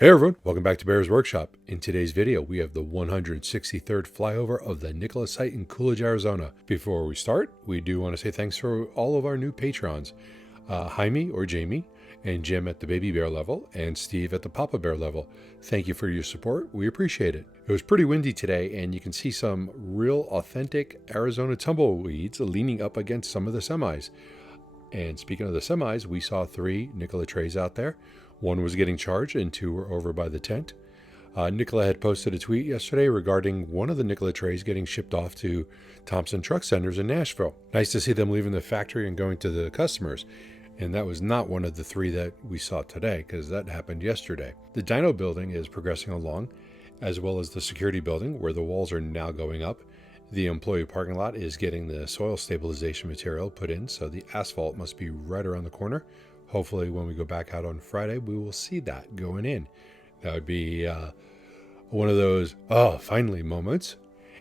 Hey everyone, welcome back to Bear's Workshop. In today's video, we have the 163rd flyover of the Nikola site in Coolidge, Arizona. Before we start, we do want to say thanks for all of our new patrons. Jaime or Jamie, and Jim at the baby bear level, and Steve at the papa bear level. Thank you for your support. We appreciate it. It was pretty windy today, and you can see some real authentic Arizona tumbleweeds leaning up against some of the semis. And speaking of the semis, we saw 3 Nikola trays out there. One was getting charged and 2 were over by the tent. Nikola had posted a tweet yesterday regarding one of the Nikola trays getting shipped off to Thompson Truck Centers in Nashville. Nice to see them leaving the factory and going to the customers. And that was not one of the 3 that we saw today, because that happened yesterday. The dyno building is progressing along, as well as the security building, where the walls are now going up. The employee parking lot is getting the soil stabilization material put in, so the asphalt must be right around the corner. Hopefully when we go back out on Friday, we will see that going in. That would be one of those, oh, finally moments.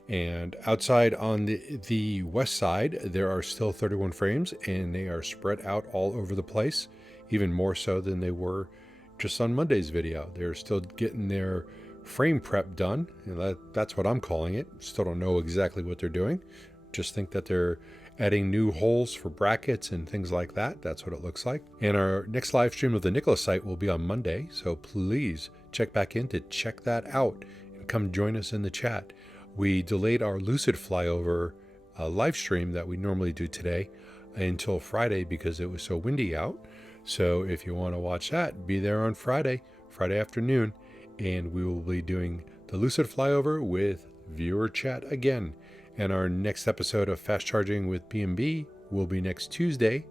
And outside on the west side, there are still 31 frames, and they are spread out all over the place, even more so than they were just on Monday's video. They're still getting their frame prep done, and that's what I'm calling it. Still don't know exactly what they're doing. Just think that they're adding new holes for brackets and things like that. That's what it looks like. And our next live stream of the Nikola site will be on Monday, so please check back in to check that out and come join us in the chat. We delayed our Lucid flyover live stream that we normally do today until Friday because it was so windy out. So if you want to watch that, be there on Friday afternoon, and we will be doing the Lucid flyover with viewer chat again. And our next episode of Fast Charging with B&B will be next Tuesday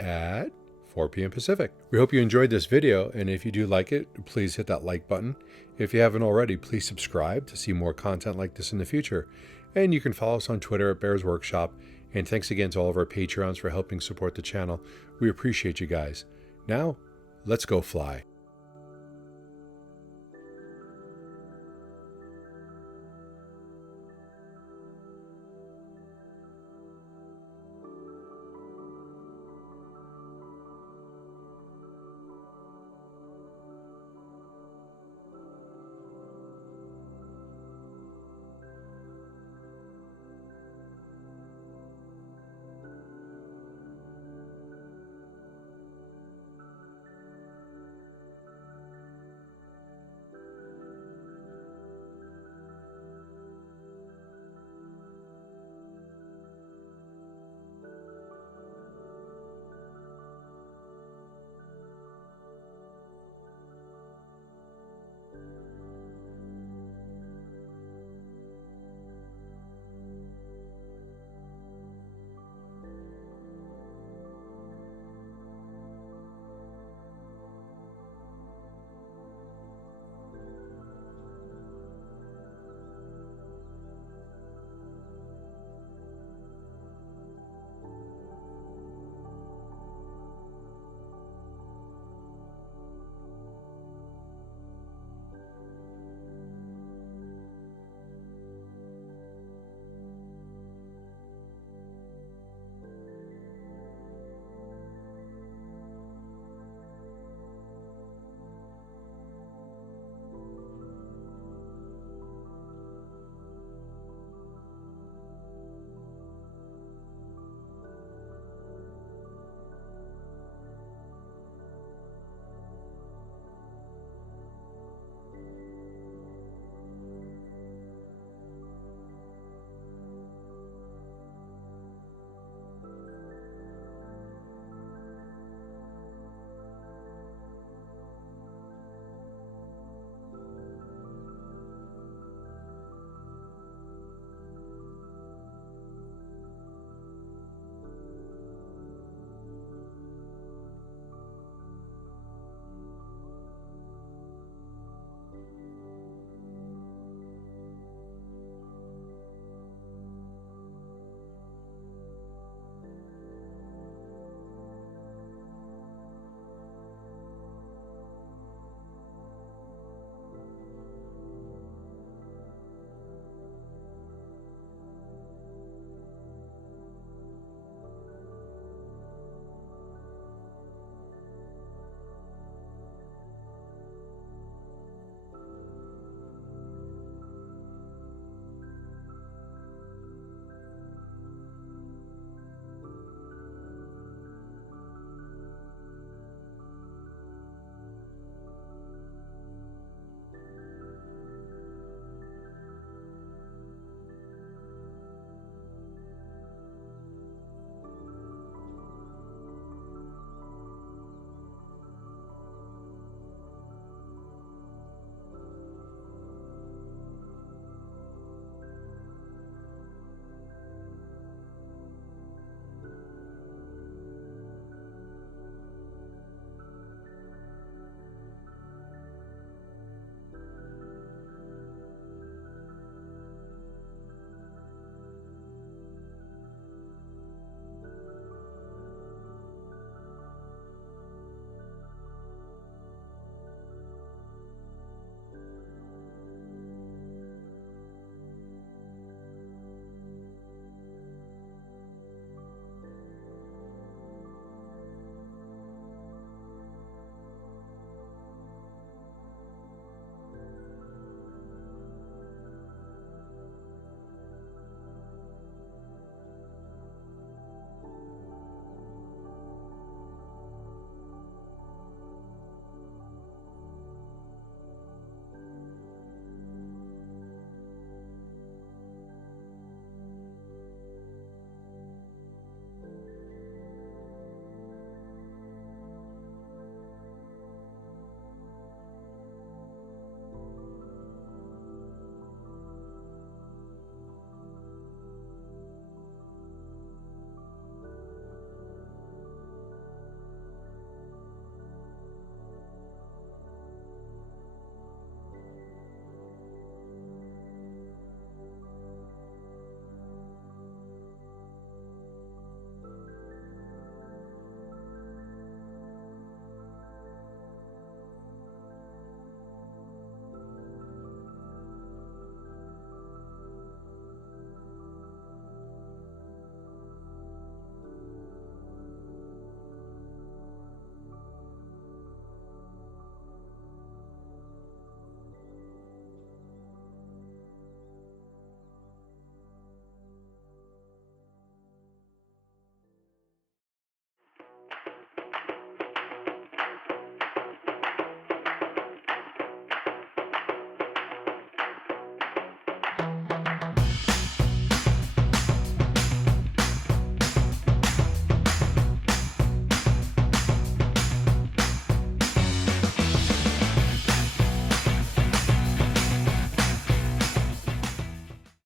at 4 p.m. Pacific. We hope you enjoyed this video, and if you do like it, please hit that like button. If you haven't already, please subscribe to see more content like this in the future. And you can follow us on Twitter at Bear's Workshop. And thanks again to all of our Patreons for helping support the channel. We appreciate you guys. Now, let's go fly.